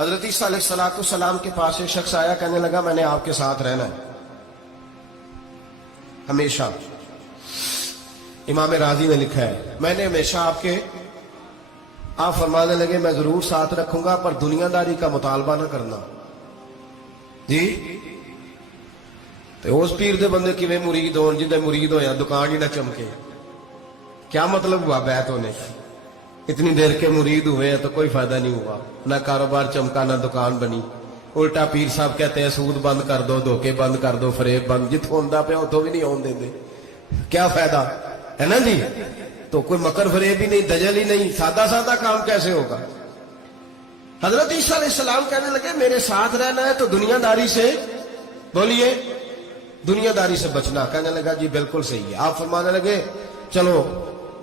حضرت عیسیٰ علیہ السلام کے پاس ایک شخص آیا، کہنے لگا میں نے آپ کے ساتھ رہنا ہے ہمیشہ۔ امام راضی نے لکھا ہے میں نے ہمیشہ آپ فرمانے لگے میں ضرور ساتھ رکھوں گا پر دنیا داری کا مطالبہ نہ کرنا جی۔ تو اس پیر دے بندے کی مرید ہو جدے مرید ہویا دکان ہی نہ چمکے، کیا مطلب ہوا بیعت ہونے کا؟ اتنی دیر کے مرید ہوئے تو کوئی فائدہ نہیں ہوا، نہ کاروبار چمکا نہ دکان بنی۔ الٹا پیر صاحب کہتے ہیں سود بند کر دو، دھوکے بند کر دو، فریب بند، جتوں ہوندا پیا اتوں بھی نہیں ہون دے، کیا فائدہ ہے نا جی؟ تو کوئی مکر فریب ہی نہیں، دجل ہی نہیں، سادہ سادہ کام کیسے ہوگا؟ حضرت عیسیٰ علیہ السلام کہنے لگے میرے ساتھ رہنا ہے تو دنیا داری سے، بولیے دنیا داری سے بچنا۔ کہنے لگا جی بالکل صحیح ہے۔ آپ فرمانے لگے چلو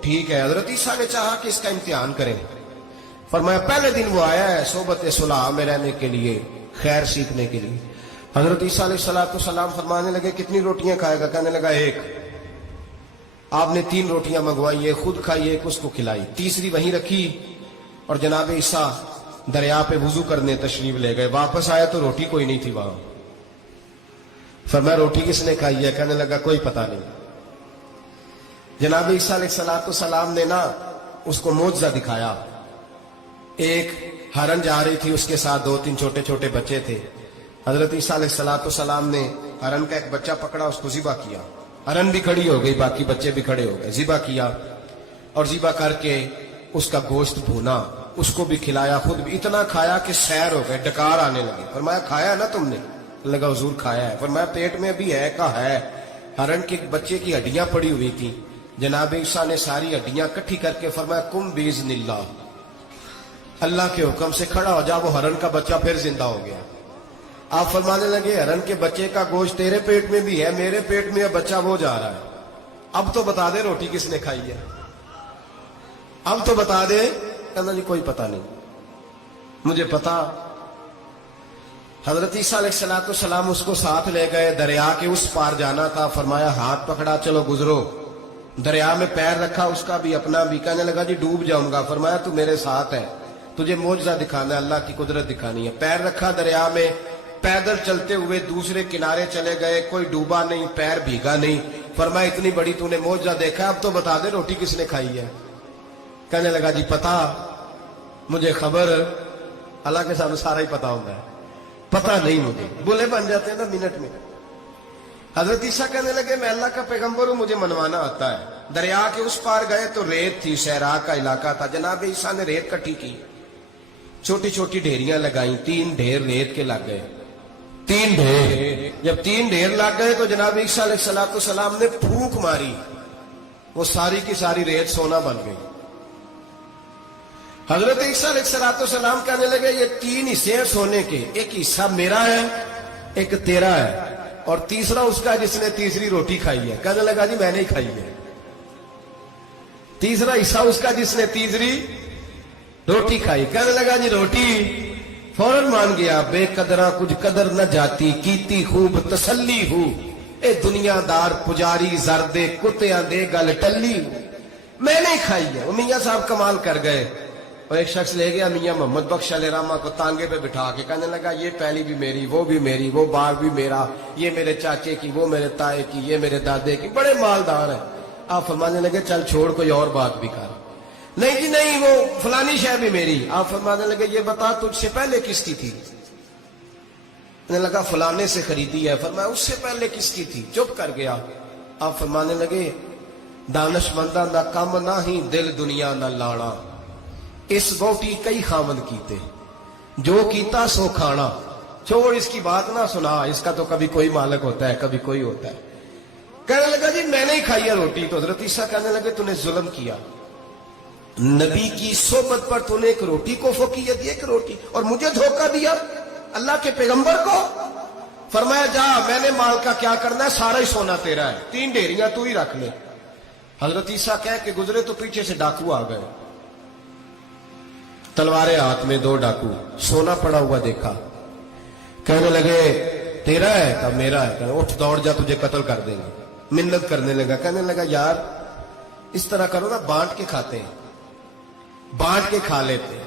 ٹھیک ہے۔ حضرت عیسیٰ نے چاہا کہ اس کا امتحان کریں، فرمایا پہلے دن وہ آیا ہے صحبت صلح میں رہنے کے لیے، خیر سیکھنے کے لیے۔ حضرت عیسیٰ علیہ السلام فرمانے لگے کتنی روٹیاں کھائے گا؟ کہنے لگا ایک۔ آپ نے 3 روٹیاں منگوائی، ایک خود کھائی، ایک اس کو کھلائی، تیسری وہیں رکھی اور جناب عیسیٰ دریا پہ وضو کرنے تشریف لے گئے۔ واپس آیا تو روٹی کوئی نہیں تھی وہاں۔ فرمایا روٹی کس نے کھائی ہے؟ کہنے لگا کوئی پتہ نہیں۔ جناب عیسیٰ علیہ السلام نے نا اس کو معجزہ دکھایا۔ ایک ہرن جا رہی تھی، اس کے ساتھ 2-3 چھوٹے چھوٹے بچے تھے۔ حضرت عیسیٰ علیہ السلام نے ہرن کا ایک بچہ پکڑا، اس کو ذبح کیا۔ ہرن بھی کھڑی ہو گئی، باقی بچے بھی کھڑے ہو گئے۔ ذبح کیا اور ذبح کر کے اس کا گوشت بھونا، اس کو بھی کھلایا، خود بھی اتنا کھایا کہ سیر ہو گئے، ڈکار آنے لگے۔ فرمایا کھایا نا تم نے؟ لگا حضور کھایا ہے۔ فرمایا پیٹ میں ابھی ہے کا ہے؟ ہرن کے بچے کی ہڈیاں پڑی ہوئی تھی۔ جناب عیسیٰ نے ساری ہڈیاں کٹھی کر کے فرمایا کم باذن اللہ، اللہ کے حکم سے کھڑا ہو جا۔ وہ ہرن کا بچہ پھر زندہ ہو گیا۔ آپ فرمانے لگے ہرن کے بچے کا گوشت تیرے پیٹ میں بھی ہے، میرے پیٹ میں بچہ وہ جا رہا ہے، اب تو بتا دے روٹی کس نے کھائی ہے، اب تو بتا دے۔ کہنا جی کوئی پتہ نہیں، مجھے پتا۔ حضرت عیسیٰ علیہ السلام اس کو ساتھ لے گئے، دریا کے اس پار جانا تھا۔ فرمایا ہاتھ پکڑا چلو گزرو۔ دریا میں پیر رکھا، اس کا بھی اپنا بھی۔ کہنے لگا جی ڈوب جاؤں گا۔ فرمایا تو میرے ساتھ ہے، تجھے معجزہ دکھانا ہے، اللہ کی قدرت دکھانی ہے۔ پیر رکھا دریا میں، پیدل چلتے ہوئے دوسرے کنارے چلے گئے، کوئی ڈوبا نہیں، پیر بھیگا نہیں۔ فرمایا اتنی بڑی تو نے معجزہ دیکھا، اب تو بتا دے روٹی کس نے کھائی ہے؟ کہنے لگا جی پتا، مجھے خبر، اللہ کے سامنے سارا ہی پتا ہوتا ہے، پتہ نہیں مجھے، بولے بن جاتے ہیں نا منٹ میں۔ حضرت عیسیٰ کہنے لگے میں اللہ کا پیغمبر ہوں، مجھے منوانا آتا ہے۔ دریا کے اس پار گئے تو ریت تھی، صحرا کا علاقہ تھا۔ جناب عیسیٰ نے ریت کٹھی کی، چھوٹی چھوٹی ڈھیریاں لگائیں، 3 ڈھیر ریت کے لگ گئے، 3 ڈھیر۔ جب 3 ڈھیر لگ گئے تو جناب عیسیٰ علیہ السلام نے پھونک ماری، وہ ساری کی ساری ریت سونا بن گئی۔ حضرت عیسیٰ علیہ السلام کہنے لگے یہ 3 حصے ہیں سونے کے، ایک حصہ میرا ہے، ایک تیرا ہے، اور تیسرا اس کا جس نے تیسری روٹی کھائی ہے۔ کہنے لگا جی میں نے ہی کھائی ہے۔ تیسرا حصہ اس کا جس نے تیسری روٹی کھائی۔ کہنے لگا جی روٹی؟ فوراً مان گیا، بے قدرہ کچھ قدر نہ جاتی، کیتی خوب تسلی ہو، اے دنیا دار پجاری زردے کتیاں دے گل ٹلی، میں نے کھائی ہے۔ وہ میاں صاحب کمال کر گئے، اور ایک شخص لے گیا میاں محمد بخش علیہ رحمہ کو تانگے پہ بٹھا کے، کہنے لگا یہ پہلی بھی میری، وہ بھی میری، وہ باغ بھی میرا، یہ میرے چاچے کی، وہ میرے تائے کی، یہ میرے دادے کی، بڑے مالدار ہیں۔ آپ فرمانے لگے چل چھوڑ کوئی اور بات بھی کر۔ نہیں جی نہیں، وہ فلانی شے بھی میری۔ آپ فرمانے لگے یہ بتا تجھ سے پہلے کس کی تھی؟ کہنے لگا فلانے سے خریدی ہے۔ فرمایا اس سے پہلے کس کی تھی؟ چپ کر گیا۔ آپ فرمانے لگے دانش منداں دا کم نہ ہی دل دنیا نہ لانا، اس بوٹی کئی خامن کیتے، جو کیتا سو کھانا، چھوڑ اس کی بات نہ سنا، اس کا تو کبھی کوئی مالک ہوتا ہے کبھی کوئی ہوتا ہے۔ کہنے لگا جی میں نے ہی کھائی ہے روٹی۔ تو حضرت عیسیٰ کہنے لگے تو نے ظلم کیا، نبی کی صحبت پر تو نے ایک روٹی کو فوقیت دی، ایک روٹی، اور مجھے دھوکہ دیا اللہ کے پیغمبر کو۔ فرمایا جا میں نے مال کا کیا کرنا ہے، سارا ہی سونا تیرا ہے، 3 ڈھیریاں تو ہی رکھ لے۔ حضرت عیسیٰ کہہ کے گزرے تو پیچھے سے ڈاکو آ گئے، تلواریں ہاتھ میں، 2 ڈاکو، سونا پڑا ہوا دیکھا۔ کہنے لگے تیرا ہے؟ کہا میرا ہے۔ کہنے اٹھ دوڑ جا تجھے قتل کر دیں گے۔ منت کرنے لگا، کہنے لگا یار اس طرح کرو نا، بانٹ کے کھاتے ہیں، بانٹ کے کھا لیتے ہیں۔